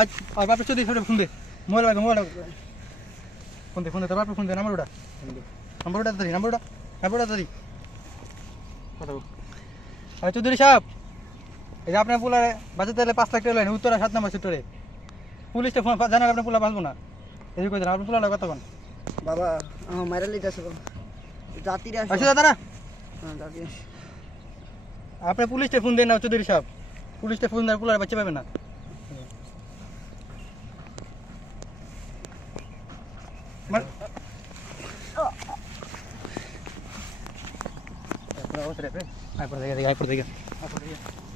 আজ আর বাপের চোদ্দ ফোনে ফোন দে। মোবাইল লাগে মোবাইল ফোন দে ফোন দে তোর বাপের ফোন দে নাম্বার ওটা নাম্বার ওটা ধরি নাম্বার ওটা নাম্বার ওটা ধরি কথা আরে চৌধুরী সাহেব এই যে আপনার পোলারে বাঁচাতে হলে পাঁচ লাখ টাকা লাগেন উত্তরা সাত নম্বর সেক্টরে। পুলিশটা ফোন জানালে আপনার পোলা বাঁচবো না। এদিকে কই দেন আপনার পোলা কথা কোন বাবা আমার মাইরা লিতেছে জাতিরে আসো। আসো দাদা হ্যাঁ জাতি আপনি পুলিশটা ফোন দেন না চৌধুরী সাহেব। পুলিশটা ফোন দেন পুলার বাচ্চা পাবে না। মানে আয় পড়ে দেখে আয় পড়ে দেখে আয় পড়ে দেখে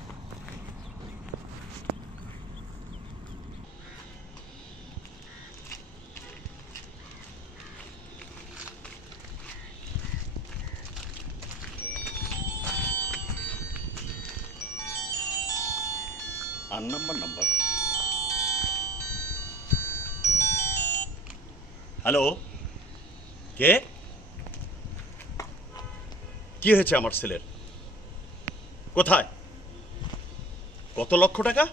আন নাম্বার নাম্বার হ্যালো কে? কি হয়েছে আমার ছেলের? কোথায়? কত লক্ষ টাকা?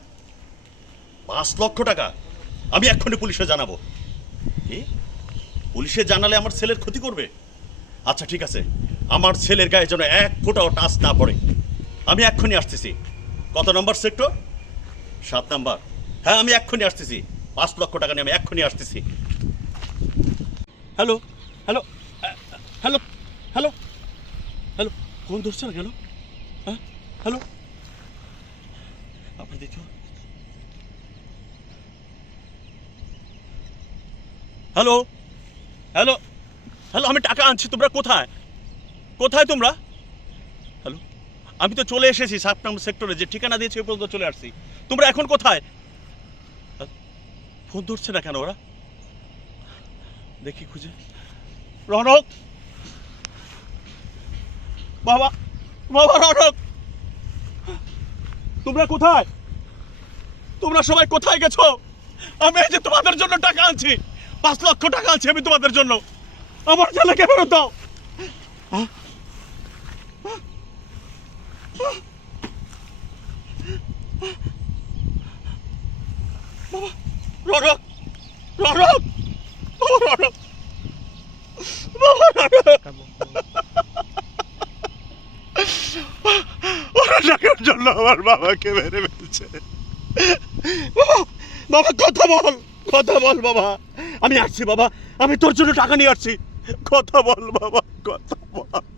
পাঁচ লক্ষ টাকা। আমি এক্ষুনি পুলিশে জানাব। কি? পুলিশে জানালে আমার ছেলের ক্ষতি করবে? আচ্ছা ঠিক আছে। আমার ছেলের গায়ে যেন এক ফোঁটাও টাচ না পড়ে। আমি এক্ষুনি আসতেছি। কত নম্বর সেক্টর? সাত নাম্বার। হ্যাঁ আমি এক্ষুনি আসতেছি। পাঁচ লক্ষ টাকা নিয়ে আমি এক্ষুনি আসতেছি। Hello hello hello hello hello, phone ধরছে না কেন? হ্যাঁ হ্যালো আপনি দেখো হ্যালো হ্যালো হ্যালো, আমি টাকা আনছি, তোমরা কোথায়? কোথায় তোমরা? আমি তো চলে এসেছি সাত নম্বর সেক্টরে, যে ঠিকানা দিয়েছে ওই পর্যন্ত চলে আসছি। তোমরা এখন কোথায়? ফোন ধরছে না কেন ওরা? দেখি খুঁজে। রনক! বাবা বাবা রনক! তোমরা কোথায়? তোমরা সবাই কোথায় গেছো? আমি যে তোমাদের জন্য টাকা আনছি। পাঁচ লক্ষ টাকা আনছি আমি তোমাদের জন্য। আমার ছেলেকে ফেরত দাও। বাবা ওরা টাকার জন্য আমার বাবাকে মেরে ফেলছে। বাবা, কথা বল কথা বল বাবা। আমি আসছি বাবা, আমি তোর জন্য টাকা নিয়ে আসছি। কথা বল বাবা, কথা বল।